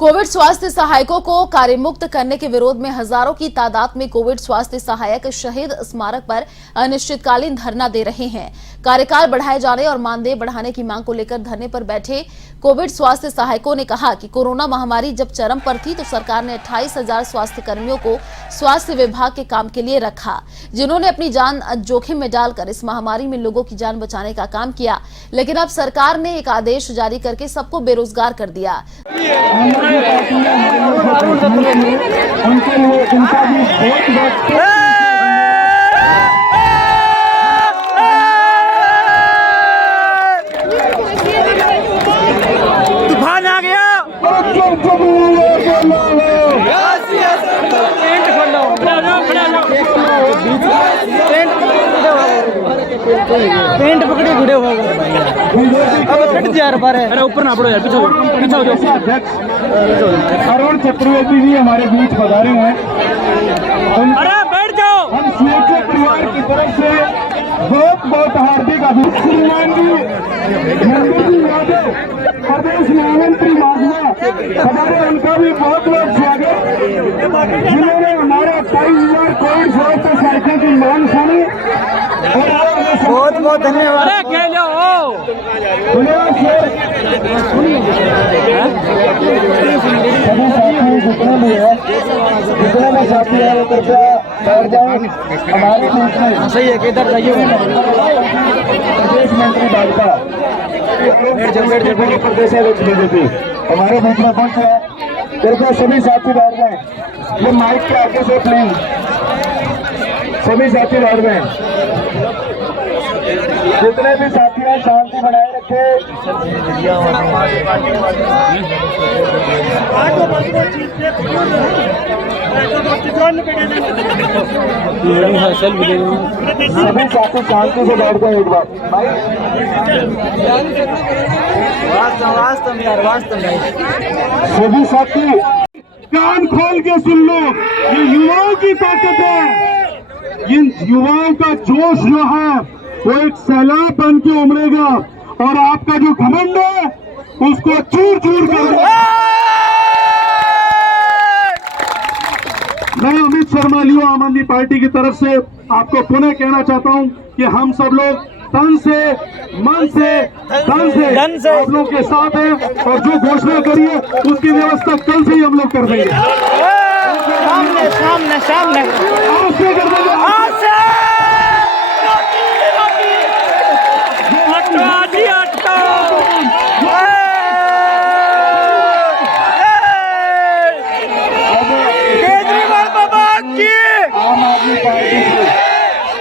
Covid स्वास्थ्य सहायकों को कार्यमुक्त करने के विरोध में हजारों की तादाद में कोविड स्वास्थ्य सहायक शहीद स्मारक पर अनिश्चितकालीन धरना दे रहे हैं। कार्यकाल बढ़ाए जाने और मानदेय बढ़ाने की मांग को लेकर धरने पर बैठे कोविड स्वास्थ्य सहायकों ने कहा कि कोरोना महामारी जब चरम पर थी तो सरकार ने 28,000 स्वास्थ्य कर्मियों को स्वास्थ्य विभाग के काम के लिए रखा, जिन्होंने अपनी जान जोखिम में डालकर इस महामारी में लोगों की जान बचाने का काम किया। लेकिन अब सरकार ने एक आदेश जारी करके सबको बेरोजगार कर दिया। उनके लिए उनका भी तूफान आ गया। पेंट पकड़े गुड़े हो गए। अब कट जा रहा है। अरे ऊपर ना पड़ो यार, पीछे हो जाओ। अरुण चतुर्वेदी जी हमारे बीच पधारे हैं। अरे बैठ जाओ। हम समूचे परिवार की तरफ से बहुत बहुत हार्दिक अभिनंदन जी, यादव प्रदेश महामंत्री माधवा हमारे, उनका भी बहुत बहुत स्वागत, जिन्होंने हमारे 28,000 कोविड स्वास्थ्य सहायकों की मांग सुनी। बहुत बहुत धन्यवाद। अरे क्या लो जितने भी है, जितने में साथी है वो कृपया बैठ जाए। हमारे बीच में सही है, किधर जाइए। प्रदेश मंत्री भाजपा प्रदेश बीजेपी हमारे बीच में पहुंचे हैं। कृपया सभी साथी बैठ जाए। ये माइक के आगे से प्लीज सभी साथी बैठ जाए। जितने भी साथी हैं शांति बनाए रखे। सभी साथी शांति से बैठ गए एक बार। सभी साथी कान खोल के सुन लो, ये युवाओं की ताकत है। इन युवाओं का जोश जो है वो एक सैलाब बन के उमड़ेगा और आपका जो घमंड है उसको चूर चूर कर देगा। मैं अमित शर्मा लियो आम आदमी पार्टी की तरफ से आपको पुनः कहना चाहता हूं कि हम सब लोग तन से मन से धन से आप लोग के साथ हैं और जो घोषणा करिए उसकी व्यवस्था कल से ही हम लोग कर देंगे। सामने आज से कर देंगे। केजरीवाल बाबा की आम आदमी पार्टी से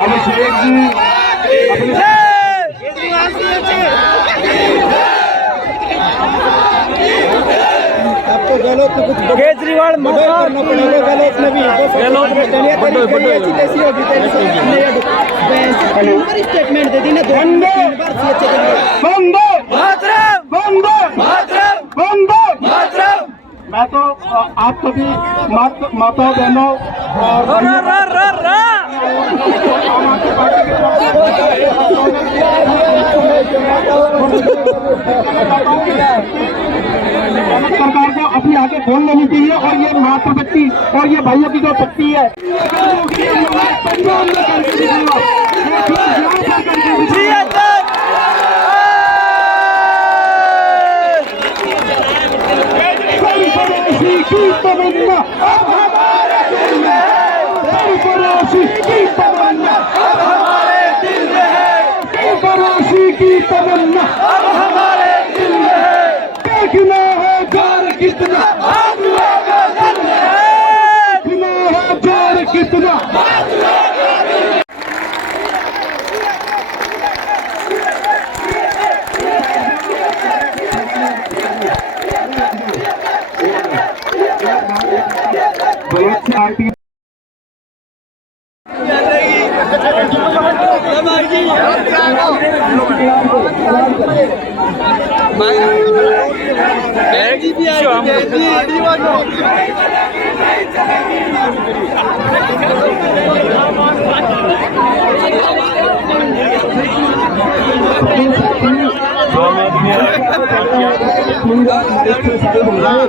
अभिषेक जी केजरीवाल स्टेटमेंट दे दी ना। मैं तो आप सभी माता बहनों और सरकार को अपनी आगे खोल लेनी चाहिए। और ये मातृ बत्ती और ये भाइयों की जो बत्ती है की तमन्ना अब हमारे दिल में है। की तमन्ना अब हमारे दिल में है। की तमन्ना अब हमारे दिल में है। देखना है जोर कितना आप लोगों का दिल है। देखना है जोर कितना आप लोगों का दिल है। प्लीज इससे साइड हो जाए,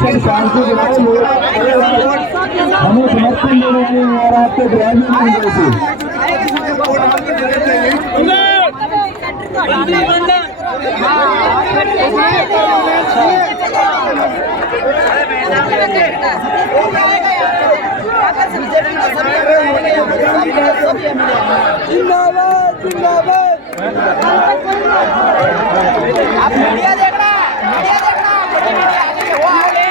सब शांति के साथ लोग हमें समर्थन देने के लिए और आपके ड्राइविंग की वजह से जिंदाबाद जिंदाबाद। आप मीडिया देखना, मीडिया देखना, वो आगे।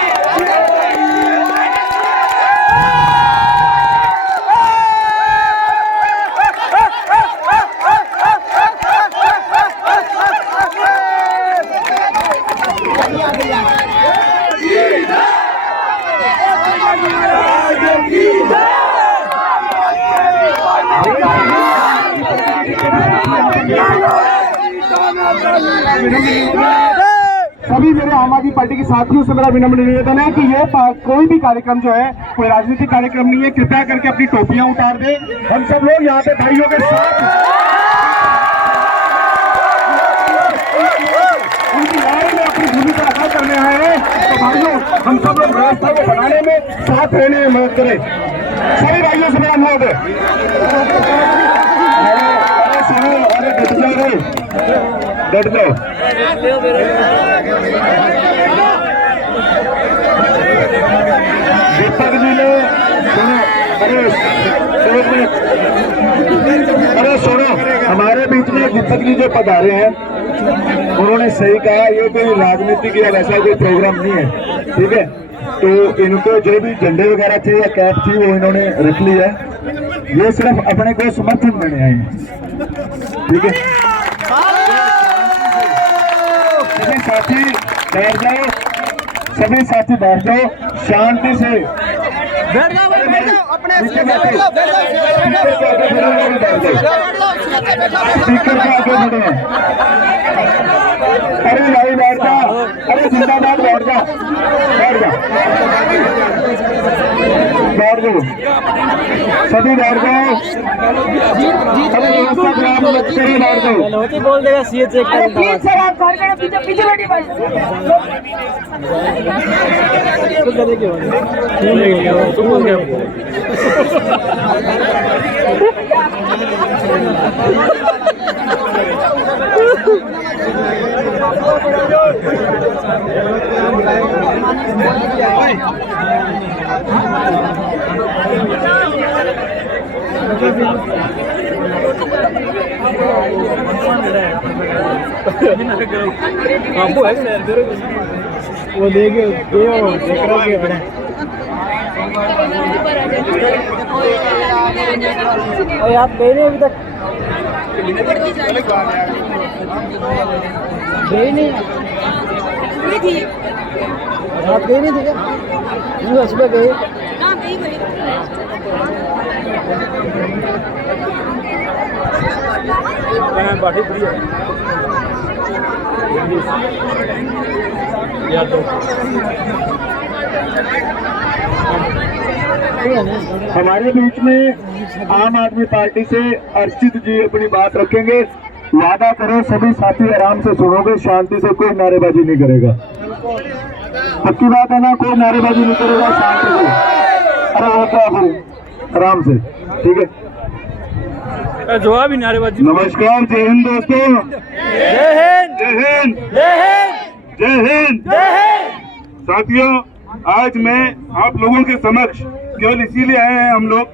सभी मेरे आम आदमी पार्टी के साथियों से मेरा विनम्र निवेदन है कि ये कोई भी कार्यक्रम जो है कोई राजनीतिक कार्यक्रम नहीं है। कृपया करके अपनी टोपियां उतार दे। हम सब लोग यहाँ पे भाइयों के साथ उनकी लड़ाई में अपनी भूमिका अदा करने आए हैं। तो भाइयों, हम सब लोग व्यवस्था को बनाने में साथ रहने में मदद करें। सभी भाइयों से मेरा अनुरोध है। अरे डट जाओ रे, डट जाओ। दीपक जी ने अरे सुनो, हमारे बीच में दीपक जी जो पधारे हैं उन्होंने सही कहा, ये कोई राजनीतिक या वैसा कोई प्रोग्राम नहीं है, ठीक है। तो इनको जो भी झंडे वगैरह थे या कैप थी वो इन्होंने रख ली है। ये सिर्फ अपने को समर्थन देने आए हैं, ठीक है। सभी साथी बैठ जाओ, सभी साथी बैठ जाओ, शांति से बैठ जाओ, बैठ जाओ, अपने स्पीकर के आगे खड़े हैं। अरे भाई बैठ जा, अरे जिंदाबाद बैठ जा, बैठ जा, बैठ जाओ, सभी बैठ जाओ। अरे व्यवस्था खराब मत करिए, बैठ जाओ। बोल देगा सीएच पीछे बैठी वो देखे देख रहा है आप पहले अभी तक गए नहीं, रात गई नहीं थी क्या? सुबह गए। बाटी पूरी है या तो हमारे बीच में आम आदमी पार्टी से अर्चित जी अपनी बात रखेंगे। वादा करो सभी साथी आराम से सुनोगे, शांति से, कोई नारेबाजी नहीं करेगा। पक्की बात है ना, कोई नारेबाजी नहीं करेगा, शांति से, आराम से, ठीक है। जवाब ही नारेबाजी। नमस्कार, जय हिंद दोस्तों, जय हिंद, जय हिंद, जय हिंद, जय हिंद, जय हिंद। साथियों, आज मैं आप लोगों के समक्ष केवल इसीलिए आए हैं हम लोग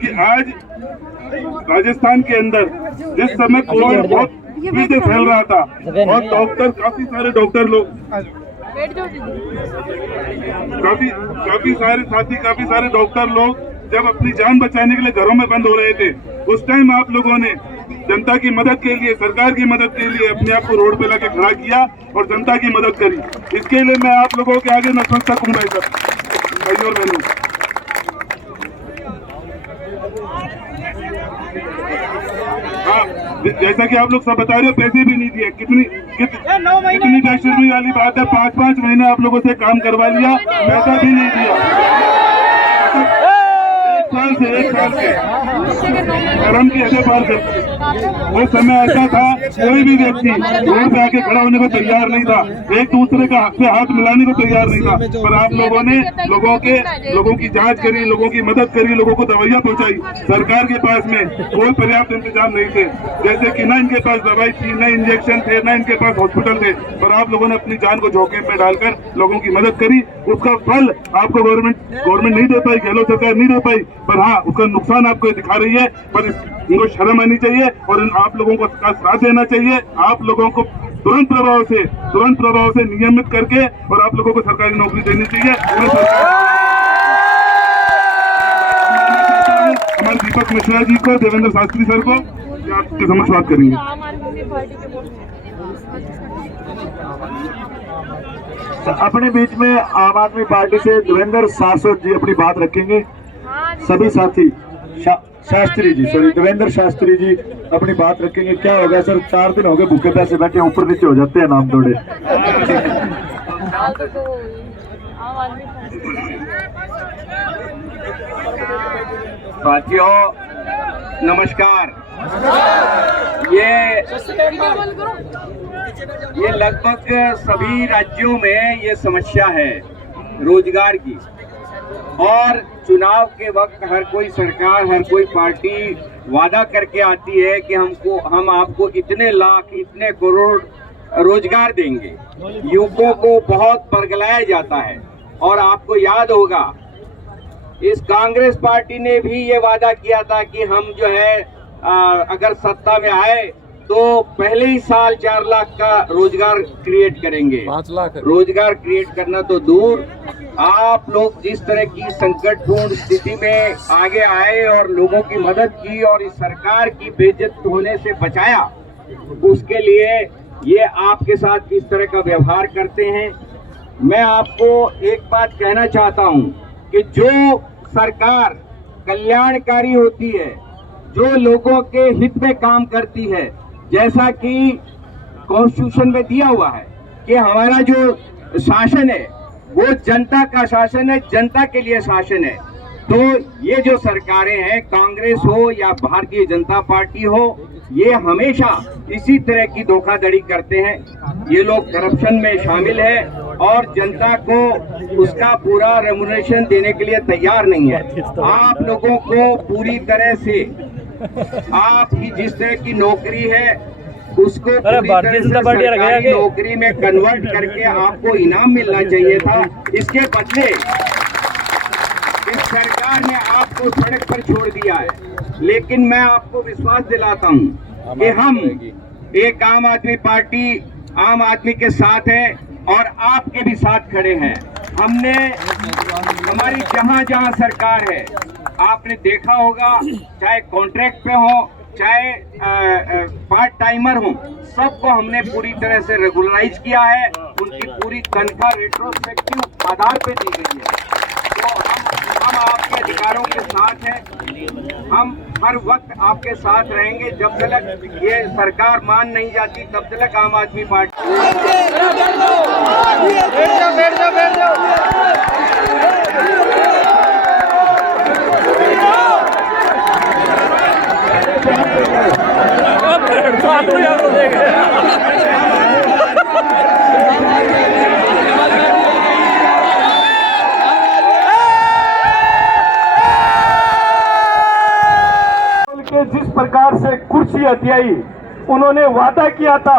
कि आज राजस्थान के अंदर जिस समय कोविड बहुत तेजी से फैल रहा था और डॉक्टर, काफी सारे डॉक्टर लोग, काफी सारे साथी, काफी सारे डॉक्टर लोग जब अपनी जान बचाने के लिए घरों में बंद हो रहे थे, उस टाइम आप लोगों ने जनता की मदद के लिए, सरकार की मदद के लिए अपने आप को रोड पे लाके खड़ा किया और जनता की मदद करी। इसके लिए मैं आप लोगों के आगे नतमस्तक हूं भाई साहब, भाइयों और बहनों। हाँ, जैसा कि आप लोग सब बता रहे हो, पैसे भी नहीं दिए। कितनी बेशर्मी वाली बात है, 5-5 महीने आप लोगों से काम करवा लिया, पैसा भी नहीं दिया। साल से 1 साल से कर्म की हदें पार करते हैं। वो समय ऐसा था कोई भी व्यक्ति रोड पे आके खड़ा होने को तैयार नहीं था, एक दूसरे का से हाथ मिलाने को तैयार नहीं था, पर आप लोगों ने लोगों की जांच करी, लोगों की मदद करी, लोगों को दवाइयाँ पहुंचाई। सरकार के पास में कोई पर्याप्त इंतजाम नहीं थे, जैसे कि न इनके पास दवाई थी, न इंजेक्शन थे, न इनके पास हॉस्पिटल थे, पर आप लोगों ने अपनी जान को जोखिम में डालकर लोगों की मदद करी। उसका फल आपको गवर्नमेंट नहीं दे पाई, गहलोत सरकार नहीं दे पाई, पर हाँ उसका नुकसान आपको दिखा रही है। पर इनको शर्म आनी चाहिए और आप लोगों को साथ देना चाहिए। आप लोगों को तुरंत प्रभाव से नियमित करके और आप लोगों को सरकारी नौकरी देनी चाहिए। हमारे दीपक मिश्रा जी को, देवेंद्र शास्त्री सर को आपके समक्ष बात करेंगे। अपने बीच में आम आदमी पार्टी से देवेंद्र शास्त्री जी अपनी बात रखेंगे। सभी साथी शास्त्री जी, सॉरी देवेंद्र शास्त्री जी अपनी बात रखेंगे। क्या होगा सर, 4 दिन हो गए भूखे प्यासे बैठे, ऊपर नीचे हो जाते हैं नाम थोड़े। साथियों नमस्कार। ये लगभग सभी राज्यों में ये समस्या है रोजगार की, और चुनाव के वक्त हर कोई सरकार, हर कोई पार्टी वादा करके आती है कि हम आपको इतने लाख, इतने करोड़ रोजगार देंगे। युवकों को बहुत परगलाया जाता है, और आपको याद होगा इस कांग्रेस पार्टी ने भी ये वादा किया था कि हम जो है अगर सत्ता में आए तो पहले ही साल 4 लाख का रोजगार क्रिएट करेंगे। 5 लाख रोजगार क्रिएट करना तो दूर, आप लोग जिस तरह की संकटपूर्ण स्थिति में आगे आए और लोगों की मदद की और इस सरकार की बेइज्जत होने से बचाया, उसके लिए ये आपके साथ किस तरह का व्यवहार करते हैं। मैं आपको एक बात कहना चाहता हूं कि जो सरकार कल्याणकारी होती है, जो लोगों के हित में काम करती है, जैसा कि कॉन्स्टिट्यूशन में दिया हुआ है कि हमारा जो शासन है वो जनता का शासन है, जनता के लिए शासन है, तो ये जो सरकारें हैं, कांग्रेस हो या भारतीय जनता पार्टी हो, ये हमेशा इसी तरह की धोखाधड़ी करते हैं। ये लोग करप्शन में शामिल है और जनता को उसका पूरा रेम्युनरेशन देने के लिए तैयार नहीं है। आप लोगों को पूरी तरह से आप की जिस तरह की नौकरी है उसको पूरी तरह से सरकारी नौकरी में कन्वर्ट करके आपको इनाम मिलना चाहिए था। इसके बदले इस सरकार ने आपको सड़क पर छोड़ दिया है। लेकिन मैं आपको विश्वास दिलाता हूं कि हम एक आम आदमी पार्टी आम आदमी के साथ है और आपके भी साथ खड़े हैं। हमने हमारी जहां जहां सरकार है, आपने देखा होगा, चाहे कॉन्ट्रैक्ट पे हो चाहे पार्ट टाइमर हो, सबको हमने पूरी तरह से रेगुलराइज किया है। उनकी पूरी तनख्वाह रेट्रोस्पेक्टिव आधार पे दी गई है। तो हम आपके अधिकारों के साथ हैं, हम हर वक्त आपके साथ रहेंगे। जब तक ये सरकार मान नहीं जाती तब तक आम आदमी पार्टी बैठ जाओ। जिस प्रकार से कुर्सी हथियाई, उन्होंने वादा किया था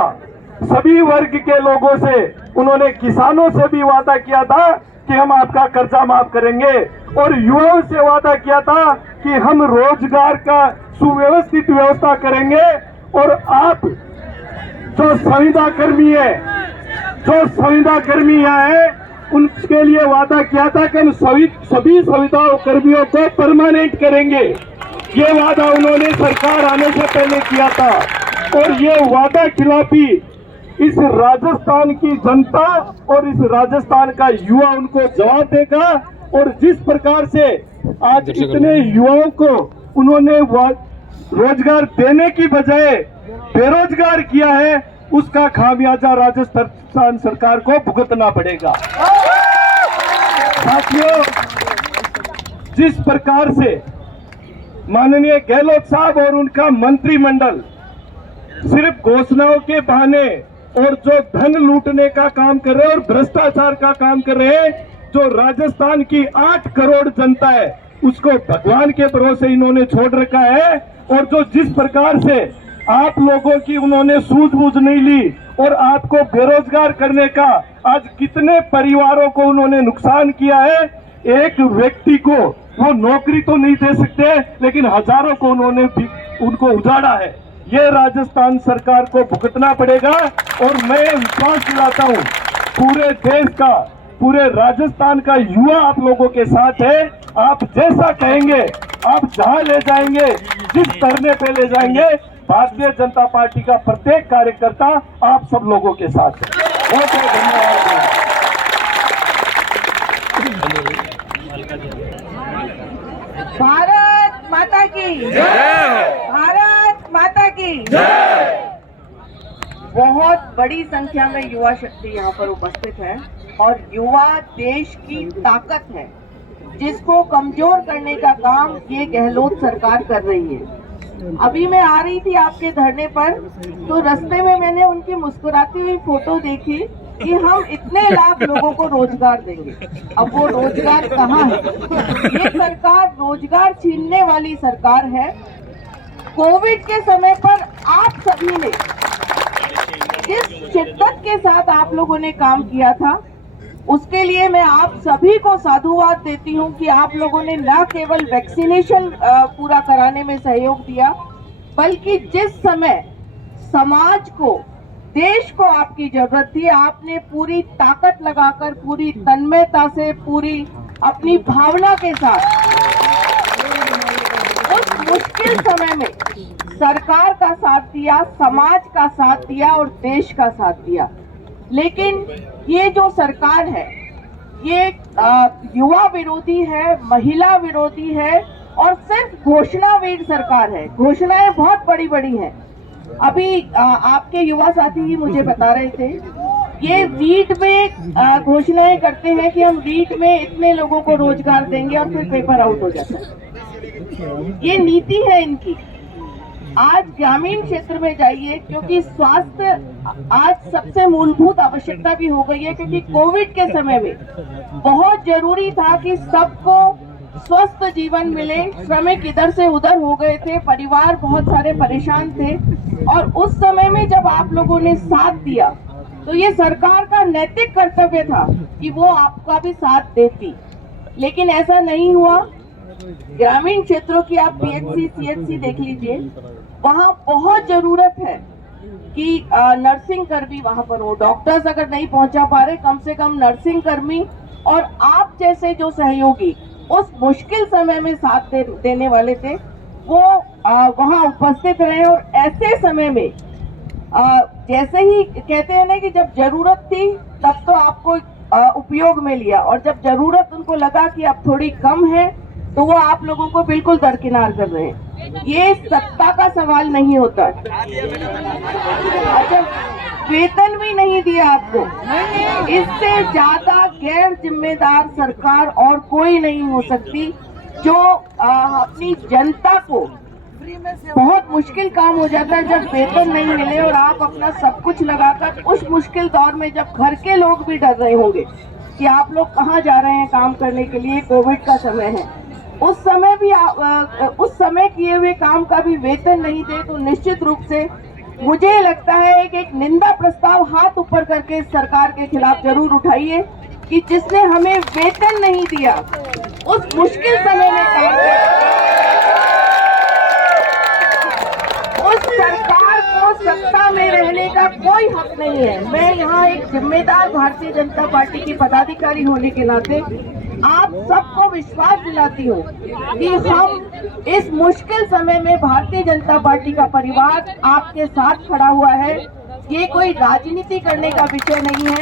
सभी वर्ग के लोगों से, उन्होंने किसानों से भी वादा किया था कि हम आपका कर्जा माफ करेंगे, और युवाओं से वादा किया था कि हम रोजगार का सुव्यवस्थित व्यवस्था करेंगे। और आप जो संविदा कर्मी यहाँ है, उनके लिए वादा किया था कि हम सभी संविदा कर्मियों को परमानेंट करेंगे। ये वादा उन्होंने सरकार आने से पहले किया था, और ये वादा खिलाफी इस राजस्थान की जनता और इस राजस्थान का युवा उनको जवाब देगा। और जिस प्रकार से आज इतने युवाओं को उन्होंने रोजगार देने की बजाय बेरोजगार किया है, उसका खामियाजा राजस्थान सरकार को भुगतना पड़ेगा। साथियों, जिस प्रकार से माननीय गहलोत साहब और उनका मंत्रिमंडल सिर्फ घोषणाओं के बहाने और जो धन लूटने का काम कर रहे हैं और भ्रष्टाचार का काम कर रहे हैं, जो राजस्थान की 8 करोड़ जनता है उसको भगवान के भरोसे इन्होंने छोड़ रखा है। और जो जिस प्रकार से आप लोगों की उन्होंने सूझबूझ नहीं ली और आपको बेरोजगार करने का आज कितने परिवारों को उन्होंने नुकसान किया है। एक व्यक्ति को वो नौकरी तो नहीं दे सकते, लेकिन हजारों को उन्होंने उनको उजाड़ा है। ये राजस्थान सरकार को भुगतना पड़ेगा। और मैं विश्वास दिलाता हूँ पूरे देश का, पूरे राजस्थान का युवा आप लोगों के साथ है। आप जैसा कहेंगे, आप जहां ले जाएंगे, जिस धरने पे ले जाएंगे, भारतीय जनता पार्टी का प्रत्येक कार्यकर्ता आप सब लोगों के साथ है। बहुत बहुत धन्यवाद। भारत माता की जय। भारत माता की जय। बहुत बड़ी संख्या में युवा शक्ति यहाँ पर उपस्थित है और युवा देश की ताकत है, जिसको कमजोर करने का काम ये गहलोत सरकार कर रही है। अभी मैं आ रही थी आपके धरने पर, तो रास्ते में मैंने उनकी मुस्कुराती हुई फोटो देखी कि हम इतने लाख लोगों को रोजगार देंगे। अब वो रोजगार कहाँ है? ये सरकार रोजगार छीनने वाली सरकार है। कोविड के समय पर आप सभी ने जिस शिद्दत के साथ आप लोगों ने काम किया था, उसके लिए मैं आप सभी को साधुवाद देती हूं कि आप लोगों ने न केवल वैक्सीनेशन पूरा कराने में सहयोग दिया, बल्कि जिस समय समाज को, देश को आपकी जरूरत थी, आपने पूरी ताकत लगाकर, पूरी तन्मयता से, पूरी अपनी भावना के साथ उस मुश्किल समय में सरकार का साथ दिया, समाज का साथ दिया और देश का साथ दिया। लेकिन ये जो सरकार है, ये युवा विरोधी है, महिला विरोधी है और सिर्फ घोषणावीर सरकार है। घोषणाएं बहुत बड़ी बड़ी हैं। अभी आपके युवा साथी ही मुझे बता रहे थे, ये रीट में घोषणाएं करते हैं कि हम रीट में इतने लोगों को रोजगार देंगे और फिर पेपर आउट हो जाता है। ये नीति है इनकी। आज ग्रामीण क्षेत्र में जाइए, क्योंकि स्वास्थ्य आज सबसे मूलभूत आवश्यकता भी हो गई है, क्योंकि कोविड के समय में बहुत जरूरी था कि सबको स्वस्थ जीवन मिले। श्रमिक इधर से उधर हो गए थे, परिवार बहुत सारे परेशान थे और उस समय में जब आप लोगों ने साथ दिया तो ये सरकार का नैतिक कर्तव्य था कि वो आपका भी साथ देती, लेकिन ऐसा नहीं हुआ। ग्रामीण क्षेत्रों की आप पीएचसी, सीएचसी देख लीजिए, वहाँ बहुत जरूरत है कि नर्सिंग कर्मी वहाँ पर हो। डॉक्टर्स अगर नहीं पहुँचा पा रहे, कम से कम नर्सिंग कर्मी और आप जैसे जो सहयोगी उस मुश्किल समय में साथ देने वाले थे, वो वहाँ उपस्थित रहे। और ऐसे समय में जैसे ही कहते हैं ना कि जब जरूरत थी तब तो आपको उपयोग में लिया, और जब जरूरत उनको लगा कि अब थोड़ी कम है तो वो आप लोगों को बिल्कुल दरकिनार कर रहे हैं। ये सत्ता का सवाल नहीं होता। अच्छा, वेतन भी नहीं दिया आपको। इससे ज्यादा गैर जिम्मेदार सरकार और कोई नहीं हो सकती, जो अपनी जनता को, बहुत मुश्किल काम हो जाता है जब वेतन नहीं मिले और आप अपना सब कुछ लगाकर उस मुश्किल दौर में, जब घर के लोग भी डर रहे होंगे कि आप लोग कहाँ जा रहे हैं काम करने के लिए, कोविड का समय है, उस समय भी उस समय किए हुए काम का भी वेतन नहीं दे, तो निश्चित रूप से मुझे लगता है कि एक निंदा प्रस्ताव हाथ ऊपर करके इस सरकार के खिलाफ जरूर उठाइए कि जिसने हमें वेतन नहीं दिया, उस मुश्किल समय में काम किया। उस सरकार को सत्ता में रहने का कोई हक नहीं है। मैं यहाँ एक जिम्मेदार भारतीय जनता पार्टी की पदाधिकारी होने के नाते आप सबको विश्वास दिलाती हूँ कि हम इस मुश्किल समय में भारतीय जनता पार्टी का परिवार आपके साथ खड़ा हुआ है। ये कोई राजनीति करने का विषय नहीं है।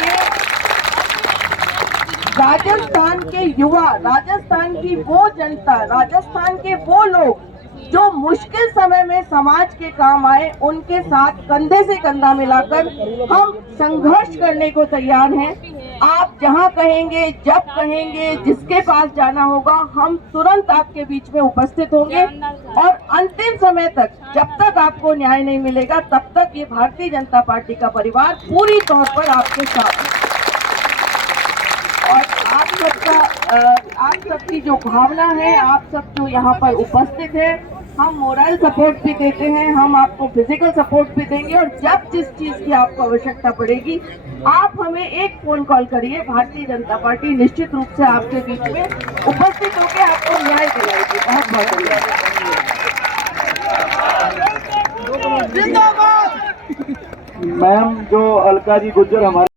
ये राजस्थान के युवा, राजस्थान की वो जनता, राजस्थान के वो लोग जो मुश्किल समय में समाज के काम आए, उनके साथ कंधे से कंधा मिलाकर हम संघर्ष करने को तैयार हैं। आप जहां कहेंगे, जब कहेंगे, जिसके पास जाना होगा, हम तुरंत आपके बीच में उपस्थित होंगे और अंतिम समय तक, जब तक आपको न्याय नहीं मिलेगा, तब तक ये भारतीय जनता पार्टी का परिवार पूरी तौर पर आपके साथ है। और आप सबकी जो भावना है, आप सब जो यहाँ पर उपस्थित है, हम मोरल सपोर्ट भी देते हैं, हम आपको फिजिकल सपोर्ट भी देंगे और जब जिस चीज की आपको आवश्यकता पड़ेगी, आप हमें एक फोन कॉल करिए। भारतीय जनता पार्टी निश्चित रूप से आपके बीच में उपस्थित होकर आपको न्याय दिलाएगी। बहुत बहुत धन्यवाद। मैम, जो अलका जी गुज्जर हमारे